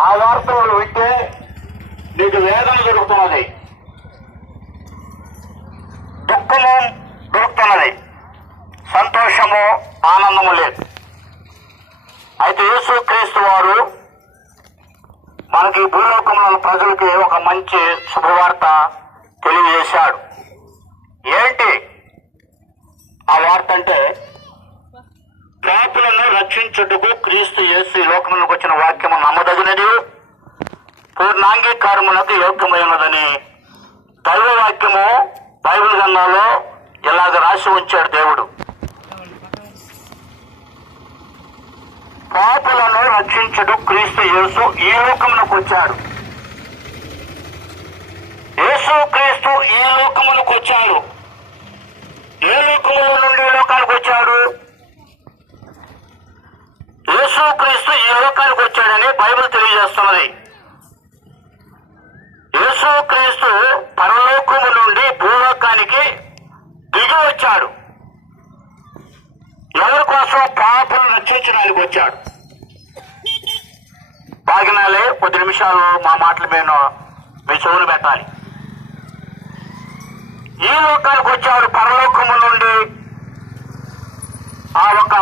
ఆ వార్తలు వింటే నీకు వేదన దొరుకుతున్నది, దుఃఖము దొరుకుతున్నది, సంతోషము ఆనందము లేదు. అయితే యేసుక్రీస్తు వారు మనకి భూలోకంలో ప్రజలకి ఒక మంచి శుభవార్త తెలియజేశాడు. ఏంటి ఆ వార్త అంటే, పాపులను రక్షించుటకు క్రీస్తు యేసు ఈ లోకములకు వచ్చిన వాక్యము నమ్మదగినది, పూర్ణాంగీకారములకు యోగ్యమైనదని దైవ వాక్యము బైబిల్ గ్రంథంలో ఇలాగ రాసి ఉంచాడు దేవుడు. పాపులను రక్షించుటకు క్రీస్తు యేసు ఈ లోకములకు వచ్చాడు. యేసు క్రీస్తు ఈ లోకములకు వచ్చాడు. ఏ లోకముల నుండి ఈ లోకానికి వచ్చాడు? యేసు క్రీస్తు ఈ లోకానికి వచ్చాడని బైబిల్ తెలియజేస్తున్నది. యేసు క్రీస్తు పరలోకము నుండి భూలోకానికి దిగి వచ్చాడు. ఎవరి కోసం? పాపులను రక్షించడానికి వచ్చాడు. బాగినాలే, కొద్ది నిమిషాలు మా మాటలు మీ చెవులు పెట్టాలి. ఈ లోకానికి వచ్చాడు పరలోకము నుండి. ఆ ఒక